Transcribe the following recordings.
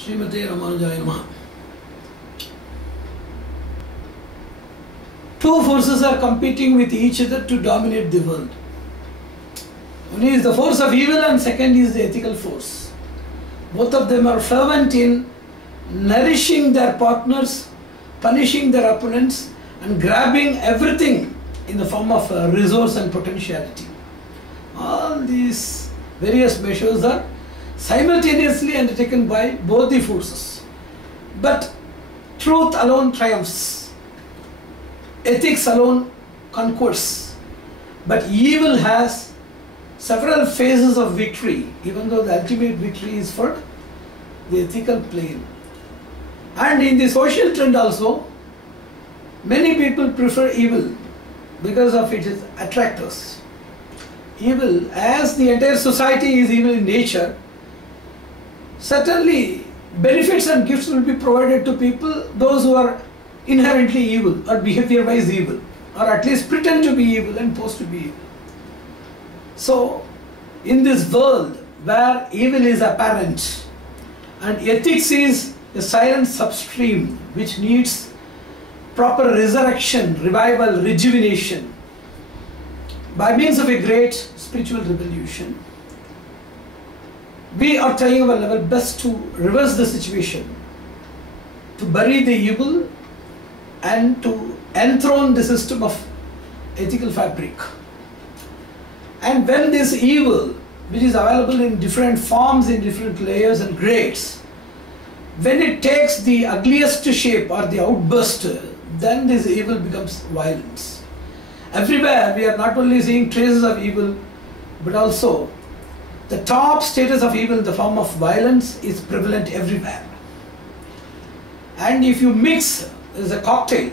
Srimate Ramanujaya Namaha. Two forces are competing with each other to dominate the world. One is the force of evil and second is the ethical force. Both of them are fervent in nourishing their partners, punishing their opponents and grabbing everything in the form of resource and potentiality. All these various measures are simultaneously undertaken by both the forces. But truth alone triumphs. Ethics alone conquers. But evil has several phases of victory, even though the ultimate victory is for the ethical plane. And in the social trend also, many people prefer evil because of its attractors. Evil, as the entire society is evil in nature, certainly benefits and gifts will be provided to people, those who are inherently evil or behavior-wise evil, or at least pretend to be evil and pose to be evil. So, in this world where evil is apparent and ethics is a silent substream which needs proper resurrection, revival, rejuvenation by means of a great spiritual revolution, we are trying our level best to reverse the situation, to bury the evil and to enthrone the system of ethical fabric. And when this evil, which is available in different forms, in different layers and grades, when it takes the ugliest shape or the outburst, then this evil becomes violence. Everywhere we are not only seeing traces of evil, but also the top status of evil in the form of violence is prevalent everywhere. And if you mix as a cocktail,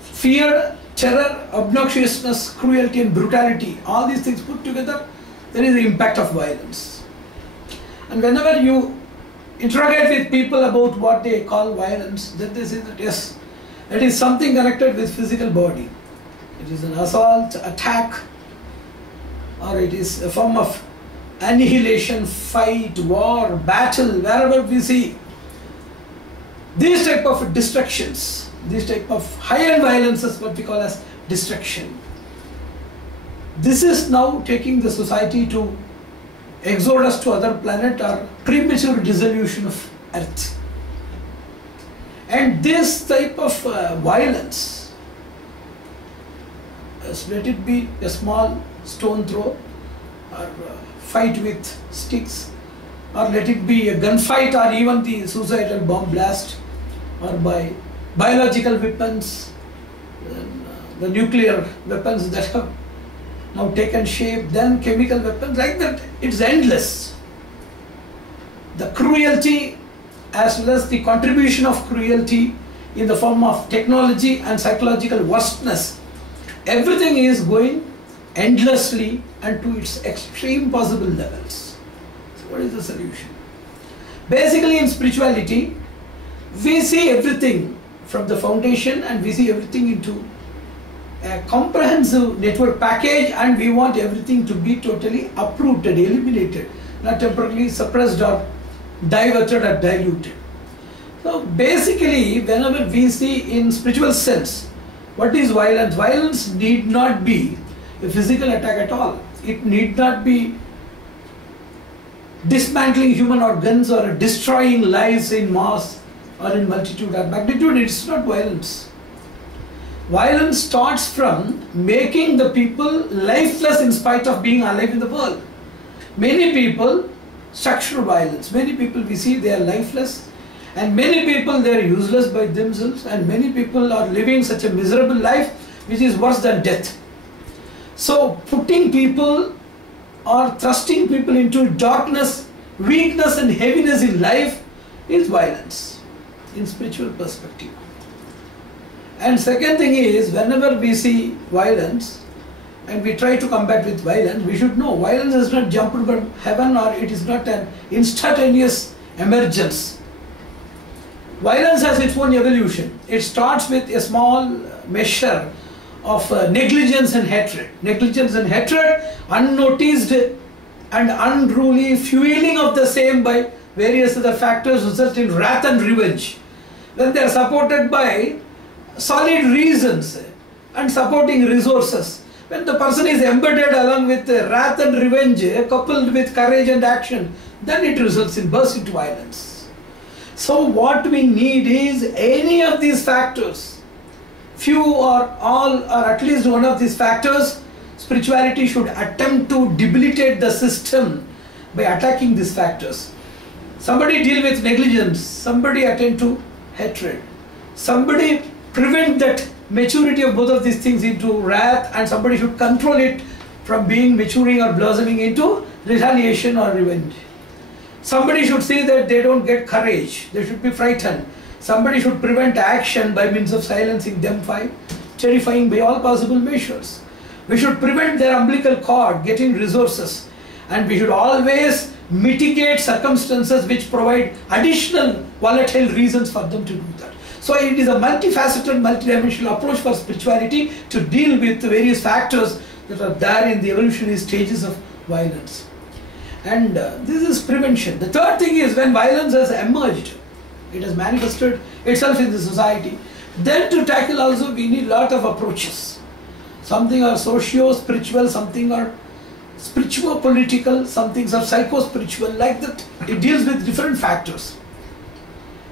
fear, terror, obnoxiousness, cruelty and brutality, all these things put together, there is the impact of violence. And whenever you interrogate with people about what they call violence, then they say that yes, it is something connected with physical body. It is an assault, attack, or it is a form of annihilation, fight, war, battle, wherever we see these type of destructions, these type of high-end violences, what we call as destruction. This is now taking the society to exodus to other planet or premature dissolution of earth. And this type of violence, let it be a small stone throw or fight with sticks, or let it be a gunfight or even the suicidal bomb blast, or by biological weapons, the nuclear weapons that have now taken shape, then chemical weapons, like that, it's endless. The cruelty as well as the contribution of cruelty in the form of technology and psychological worstness, everything is going endlessly and to its extreme possible levels. So what is the solution? Basically in spirituality, we see everything from the foundation and we see everything into a comprehensive network package, and we want everything to be totally uprooted, eliminated, not temporarily suppressed or diverted or diluted. So basically, whenever we see in spiritual sense, what is violence? Violence need not be a physical attack at all. It need not be dismantling human organs or destroying lives in mass or in multitude or magnitude. It's not violence. Violence starts from making the people lifeless in spite of being alive in the world. Many people, structural violence, many people we see they are lifeless, and many people they are useless by themselves, and many people are living such a miserable life which is worse than death. So putting people or thrusting people into darkness, weakness and heaviness in life is violence in spiritual perspective. And second thing is, whenever we see violence and we try to combat with violence, we should know violence is not jumped from heaven, or it is not an instantaneous emergence. Violence has its own evolution. It starts with a small measure of negligence and hatred. Negligence and hatred, unnoticed and unruly fueling of the same by various other factors result in wrath and revenge. When they are supported by solid reasons and supporting resources, when the person is embedded along with wrath and revenge coupled with courage and action, then it results in burst into violence. So what we need is any of these factors, few or all or at least one of these factors. Spirituality should attempt to debilitate the system by attacking these factors. Somebody deal with negligence, somebody attend to hatred, somebody prevent that maturity of both of these things into wrath, and somebody should control it from being maturing or blossoming into retaliation or revenge. Somebody should see that they don't get courage, they should be frightened. Somebody should prevent action by means of silencing them by terrifying by all possible measures. We should prevent their umbilical cord getting resources, and we should always mitigate circumstances which provide additional volatile reasons for them to do that. So it is a multifaceted, multidimensional approach for spirituality to deal with various factors that are there in the evolutionary stages of violence. And this is prevention. The third thing is, when violence has emerged, it has manifested itself in the society, then to tackle also we need lot of approaches. Something are socio-spiritual, something are spiritual-political, some things are psycho-spiritual, like that. It deals with different factors.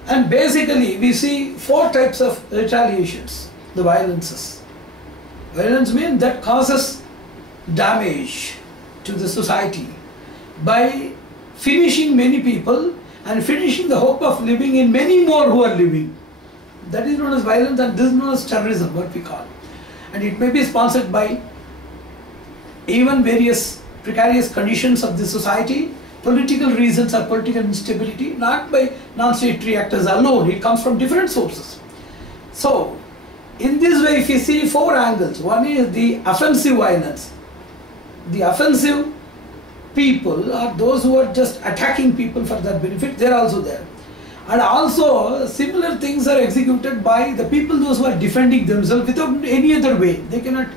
And basically we see four types of retaliations, the violences. Violence means that causes damage to the society by finishing many people and finishing the hope of living in many more who are living. That is known as violence, and this is known as terrorism, what we call. And it may be sponsored by even various precarious conditions of the society, political reasons or political instability, not by non-state actors alone. It comes from different sources. So, in this way, if you see four angles, one is the offensive violence. The offensive people are those who are just attacking people for their benefit, they are also there. And also similar things are executed by the people, those who are defending themselves without any other way. They cannot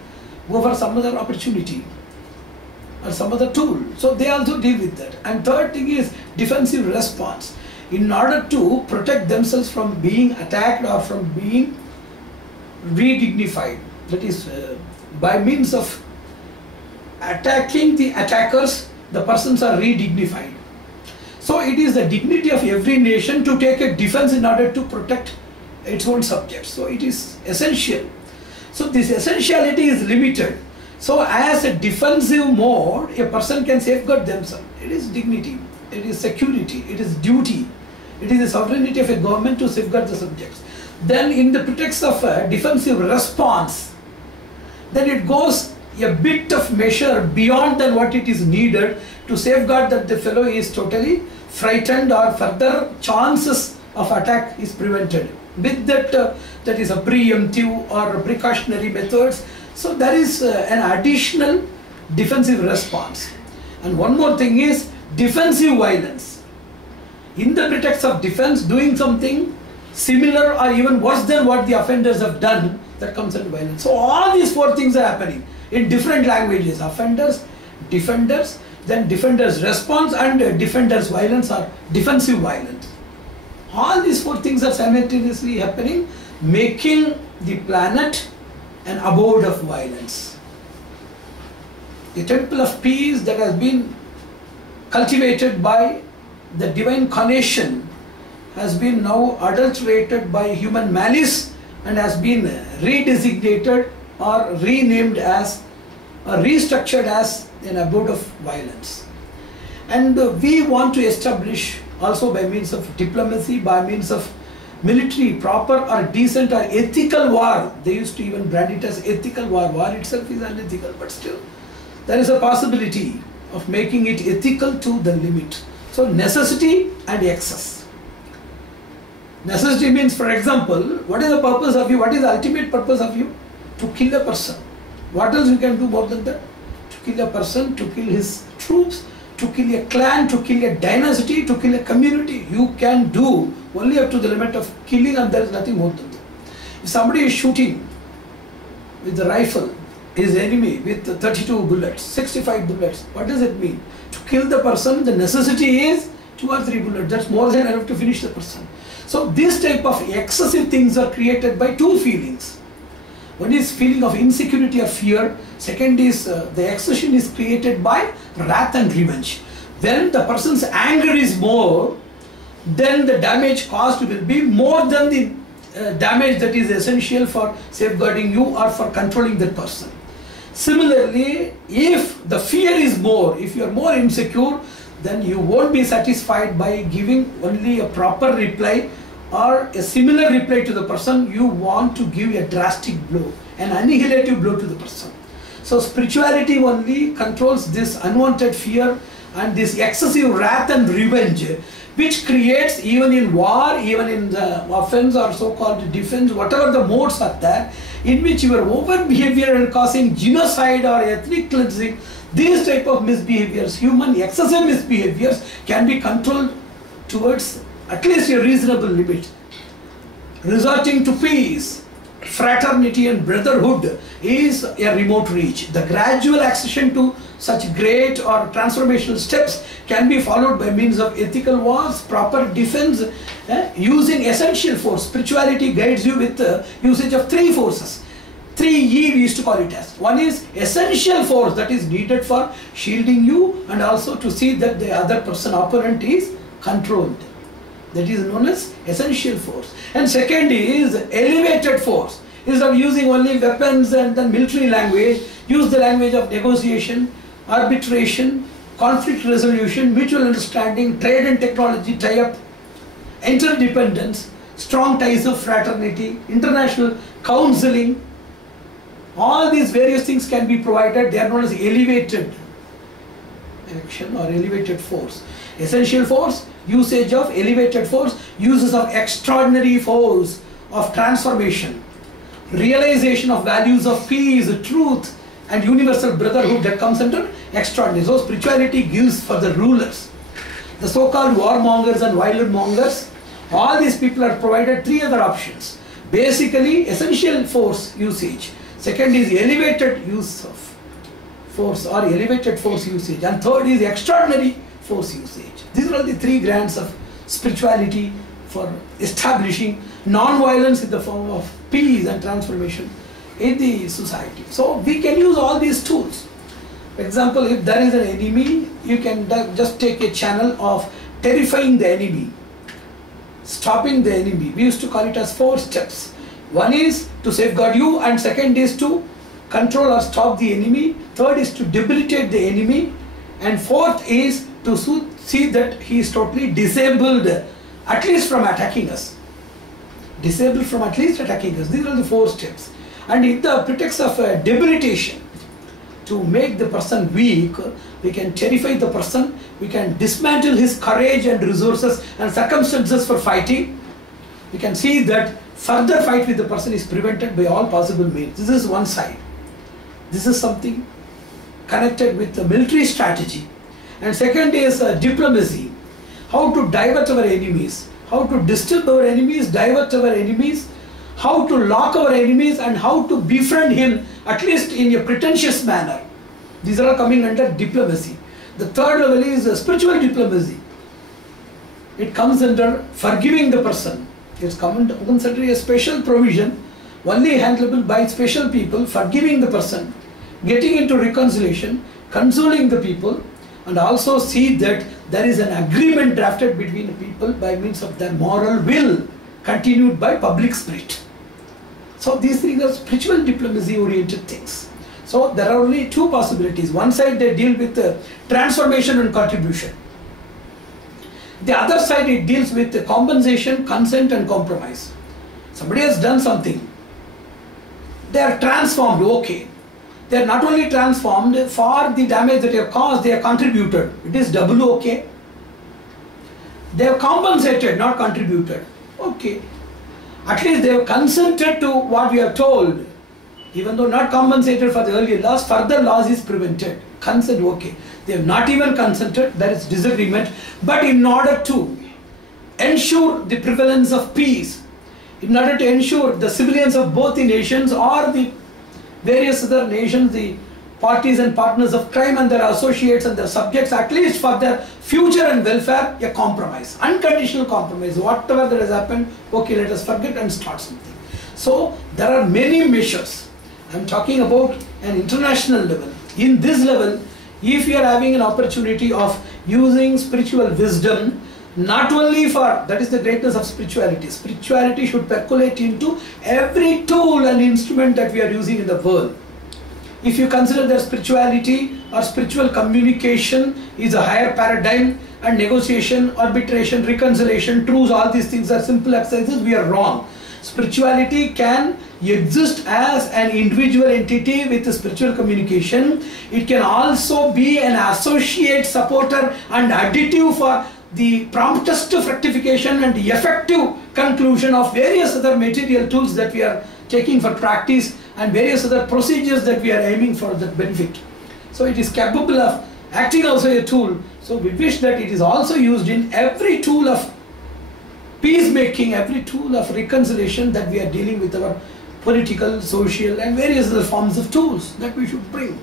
go for some other opportunity or some other tool. So they also deal with that. And third thing is defensive response. In order to protect themselves from being attacked or from being re-dignified, that is by means of attacking the attackers, the persons are re-dignified. So it is the dignity of every nation to take a defense in order to protect its own subjects. So it is essential. So this essentiality is limited. So as a defensive mode, a person can safeguard themselves. It is dignity, it is security, it is duty, it is the sovereignty of a government to safeguard the subjects. Then in the pretext of a defensive response, then it goes a bit of measure beyond than what it is needed to safeguard that the fellow is totally frightened or further chances of attack is prevented. With that, that is a preemptive or precautionary methods. So there is an additional defensive response. And one more thing is defensive violence. In the pretext of defense, doing something similar or even worse than what the offenders have done, that comes under violence. So all these four things are happening in different languages: offenders, defenders, then defenders response, and defenders violence or defensive violence. All these four things are simultaneously happening, making the planet an abode of violence. The temple of peace that has been cultivated by the divine carnation has been now adulterated by human malice and has been redesignated or renamed as or restructured as an abode of violence. And we want to establish also by means of diplomacy, by means of military, proper or decent or ethical war. They used to even brand it as ethical war. War itself is unethical, but still there is a possibility of making it ethical to the limit. So necessity and excess. Necessity means, for example, what is the purpose of you? What is the ultimate purpose of you? To kill a person. What else you can do more than that? To kill a person, to kill his troops, to kill a clan, to kill a dynasty, to kill a community. You can do only up to the limit of killing, and there is nothing more than that. If somebody is shooting with the rifle his enemy with 32 bullets, 65 bullets, what does it mean? To kill the person, the necessity is 2 or 3 bullets, that's more than enough to finish the person. So this type of excessive things are created by two feelings. One is feeling of insecurity or fear. Second is the excession is created by wrath and revenge. When the person's anger is more, then the damage caused will be more than the damage that is essential for safeguarding you or for controlling that person. Similarly, if the fear is more, if you are more insecure, then you won't be satisfied by giving only a proper reply or a similar reply to the person. You want to give a drastic blow, an annihilative blow to the person. So spirituality only controls this unwanted fear and this excessive wrath and revenge, which creates, even in war, even in the offense or so-called defense, whatever the modes are there, in which your over behavior and causing genocide or ethnic cleansing, these type of misbehaviors, human excessive misbehaviors, can be controlled towards at least a reasonable limit. Resorting to peace, fraternity and brotherhood is a remote reach. The gradual accession to such great or transformational steps can be followed by means of ethical wars, proper defense, using essential force. Spirituality guides you with the usage of 3 forces. 3E we used to call it as. One is essential force that is needed for shielding you and also to see that the other person, opponent, is controlled. That is known as essential force. And second is elevated force. Instead of using only weapons and then military language, use the language of negotiation, arbitration, conflict resolution, mutual understanding, trade and technology tie-up, interdependence, strong ties of fraternity, international counseling. All these various things can be provided. They are known as elevated action or elevated force. Essential force, usage of elevated force, uses of extraordinary force of transformation, realization of values of peace, truth and universal brotherhood that comes under extraordinary. So spirituality gives for the rulers, the so-called warmongers and violent mongers. All these people are provided 3 other options. Basically essential force usage. Second is elevated use of force or elevated force usage. And third is extraordinary force usage. These are the 3 grants of spirituality for establishing non-violence in the form of peace and transformation in the society. So we can use all these tools. For example, if there is an enemy, you can just take a channel of terrifying the enemy, stopping the enemy. We used to call it as 4 steps. One is to safeguard you, and second is to control or stop the enemy. Third is to debilitate the enemy, and fourth is to see that he is totally disabled, at least from attacking us. Disabled from at least attacking us. These are the 4 steps. And in the pretext of debilitation, to make the person weak, we can terrify the person, we can dismantle his courage and resources and circumstances for fighting. We can see that further fight with the person is prevented by all possible means. This is one side. This is something connected with the military strategy. And second is diplomacy. How to divert our enemies, how to disturb our enemies, divert our enemies, how to lock our enemies, and how to befriend him, at least in a pretentious manner. These are all coming under diplomacy. The third level is spiritual diplomacy. It comes under forgiving the person. It's comes under a special provision, only handleable by special people, forgiving the person, getting into reconciliation, consoling the people, and also see that there is an agreement drafted between the people by means of their moral will, continued by public spirit. So these things are spiritual diplomacy oriented things. So there are only 2 possibilities. One side they deal with transformation and contribution. The other side it deals with compensation, consent and compromise. Somebody has done something. They are transformed, okay. They are not only transformed, for the damage that they have caused, they have contributed. It is double okay. They have compensated, not contributed. Okay. At least they have consented to what we are told. Even though not compensated for the earlier loss, further loss is prevented. Consent, okay. They have not even consented, there is disagreement. But in order to ensure the prevalence of peace, in order to ensure the civilians of both the nations or the various other nations, the parties and partners of crime and their associates and their subjects, at least for their future and welfare, a compromise, unconditional compromise. Whatever that has happened, okay, let us forget and start something. So there are many measures. I am talking about an international level. In this level, if you are having an opportunity of using spiritual wisdom, not only for, that is the greatness of spirituality. Spirituality should percolate into every tool and instrument that we are using in the world. If you consider that spirituality or spiritual communication is a higher paradigm and negotiation, arbitration, reconciliation, truths, all these things are simple exercises, we are wrong. Spirituality can exist as an individual entity with a spiritual communication. It can also be an associate, supporter and additive for the promptest fructification and the effective conclusion of various other material tools that we are taking for practice and various other procedures that we are aiming for that benefit. So it is capable of acting also a tool. So we wish that it is also used in every tool of peacemaking, every tool of reconciliation that we are dealing with our political, social and various other forms of tools that we should bring.